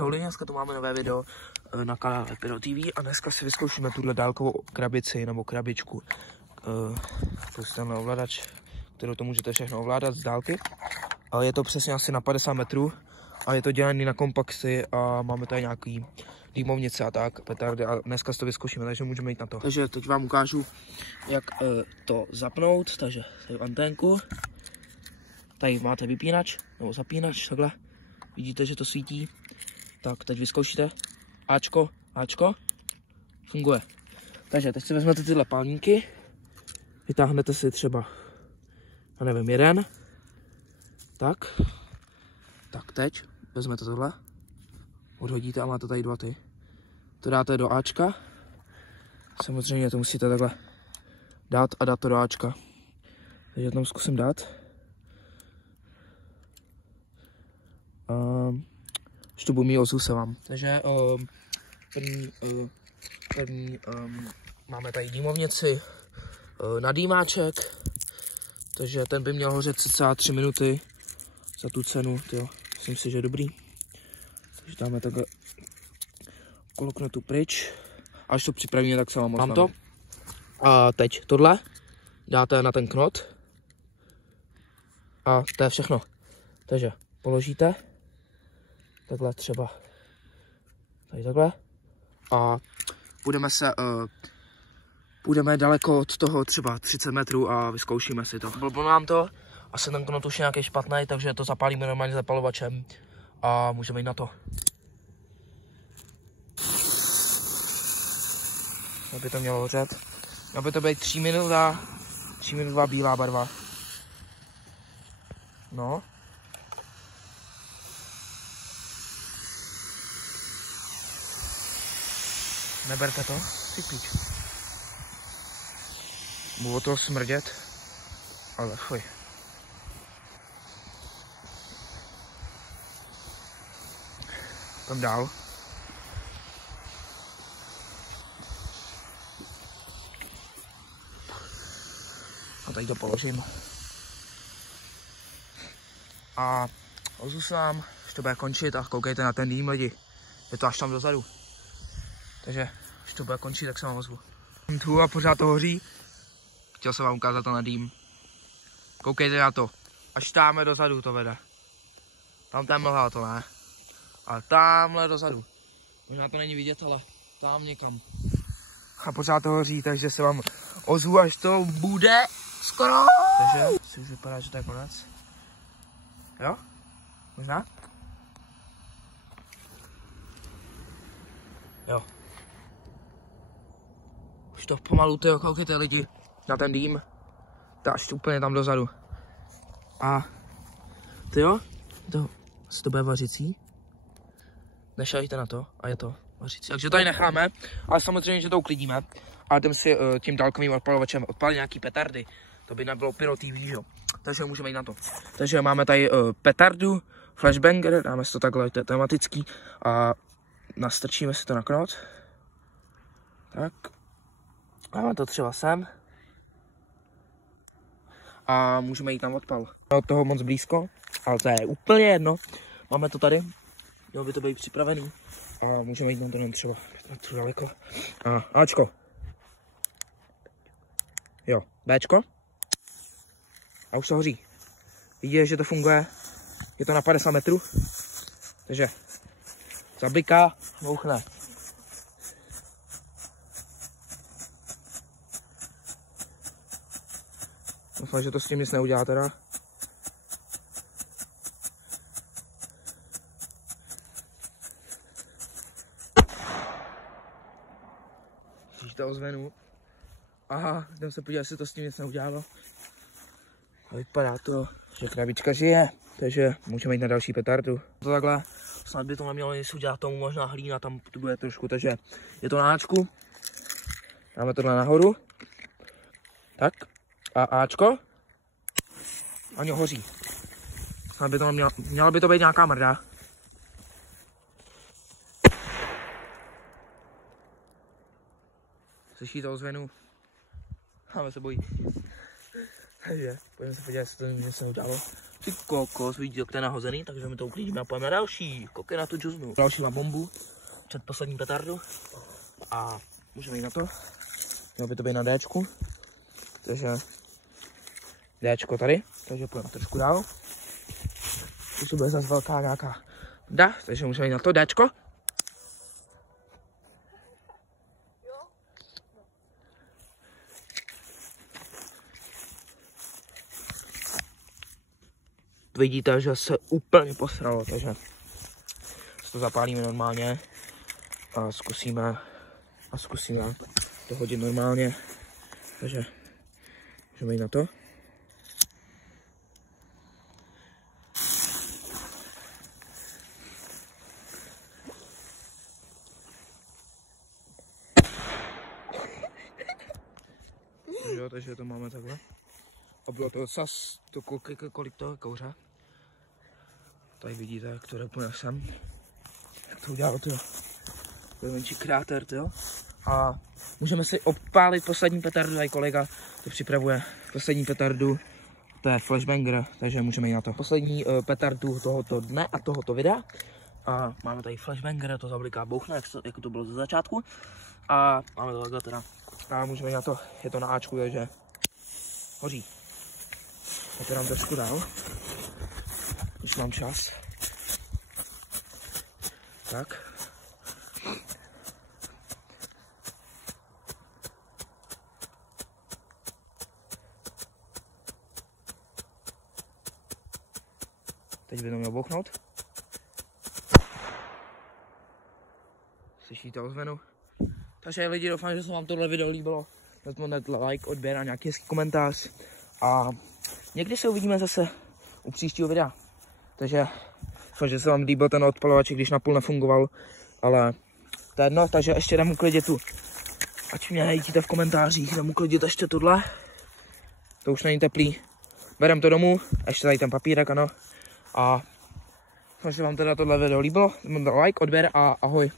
Ahoj, dneska tu máme nové video na kanále Pyro TV a dneska si vyzkoušíme tuhle dálkovou krabici nebo krabičku. Prostě tenhle ovladač, kterou to můžete všechno ovládat z dálky. Ale je to přesně asi na 50 metrů a je to dělaný na kompaxy a máme tady nějaký dýmovnice a tak, petardy a dneska si to vyzkoušíme, takže můžeme jít na to. Takže teď vám ukážu, jak to zapnout, takže tady anténku. Tady máte vypínač nebo zapínač, takhle. Vidíte, že to svítí. Tak, teď vyzkoušíte. Ačko. Funguje. Takže teď si vezmete tyhle pálníky. Vytáhnete si třeba, já nevím, jeden. Tak teď vezmete tohle. Odhodíte a máte tady dva ty. To dáte do Ačka. Samozřejmě to musíte takhle dát a dát to do Ačka. Takže tam zkusím dát. Ještě budu mít ozvu se vám. Takže první máme tady dýmovnici na dýmáček. Takže ten by měl hořet cca 3 minuty za tu cenu. Tyjo, myslím si, že je dobrý. Takže dáme takhle koloknetu pryč. Až to připravíme, tak se vám ozveme. To. A teď tohle dáte na ten knot. A to je všechno. Takže položíte. Takhle třeba. Tady takhle. A půjdeme daleko od toho třeba 30 metrů a vyzkoušíme si to. Blblo nám to. Asi ten knot už je nějaký špatný, takže to zapálíme normálně zapalovačem a můžeme jít na to. Aby to mělo hořet. Aby to být 3 minutová bílá barva. No. Neberte to, si píč. Bude to smrdět, ale fuj. Tam dál. A tady to položím. A ozvu se vám, až to bude končit a koukejte na ten dým, lidi. Je to až tam dozadu. Takže, až to bude končit, tak se vám ozvu. Tu a pořád to hoří. Chtěl jsem vám ukázat to na dým. Koukejte na to. Až tamhle dozadu to vede. Tam ten mlha to ne. Ale tamhle dozadu. Možná to není vidět, ale tam někam. A pořád to hoří, takže se vám ozvu, až to bude skoro. Takže si už vypadá, že to je konec. Jo? Možná? Jo. Už to pomalu, tyjo, koukejte lidi na ten dým. To až úplně tam dozadu. A tyjo, to asi to bude vařicí. Nešajte na to a je to vařicí. Takže tady necháme, ale samozřejmě, že to uklidíme. A jdem si tím dálkovým odpalovačem odpalit nějaký petardy. To by nebylo Pyro TV, jo. Takže můžeme jít na to. Takže máme tady petardu, flashbanger, dáme si to takhle, to je tematický. A nastrčíme si to na knot. Tak. Dáme to třeba sem. A můžeme jít tam odpal. Od toho moc blízko, ale to je úplně jedno. Máme to tady. Mělo by to být připravený. A můžeme jít na to třeba trochu daleko. A Ačko. Jo, Bčko. A už to hoří. Vidíte, že to funguje. Je to na 50 metrů. Takže zabliká, bouchne. Doufám, že to s tím nic neudělá teda. Když to ozvenu. Aha, jdem se podívat, jestli to s tím nic neudělalo. A vypadá to, že krabička žije, takže můžeme jít na další petardu. To takhle, snad by to nemělo nic udělat tomu, možná hlína tam tu bude trošku, takže je to na Ačku. Dáme tohle nahoru. Tak. A Ačko. Ani hoří. Snad by to měla by to být nějaká mrda. Slyšíte ozvěnu? Máme se bojí. Takže pojďme se podívat, jestli to něco udělalo. Ty kokos, vidíte, jak to je nahozený, takže my to uklidíme a pojďme na další. Koukej na tu džuznu. Další má bombu, předposlední petardu a můžeme jít na to. Mělo by to být na Dčku, takže Dčko tady, takže půjdeme trošku dál. To bude zase velká nějaká da, takže můžeme jít na to Dčko. Vidíte, že se úplně posralo, takže to zapálíme normálně a zkusíme to hodit normálně, takže můžeme jít na to. Takže to máme takhle. A bylo to zas, kolik toho kouře. Tady vidíte, jak to úplně sem. Jak to udělalo, tyjo. To je menší kráter, tyjo. A můžeme si opálit poslední petardu, tady kolega to připravuje. Poslední petardu, to je flashbanger, takže můžeme jít na to. Poslední petardu tohoto dne a tohoto videa. A máme tady flashbanger, to zabliká bouchne, jako to bylo ze začátku. A máme to takhle teda. A můžeme jít na to, je to na Ačku, takže hoří. Já to dám trošku dál. Už mám čas. Tak. Teď by to mělo bouchnout. Slyšíte ozvenu? Takže lidi, doufám, že se vám tohle video líbilo. Vezměte like, odběr a nějaký hezký komentář. A někdy se uvidíme zase u příštího videa. Takže doufám, že se vám líbil ten odpalovač, když napůl nefungoval. Ale to je jedno, takže ještě jdem uklidit tu. Ať mě nejtíte v komentářích, jdem uklidit ještě tohle. To už není teplý. Berem to domů, ještě tady ten papírek, ano. A doufám, že se vám teda tohle video líbilo. Vezměte like, odběr a ahoj.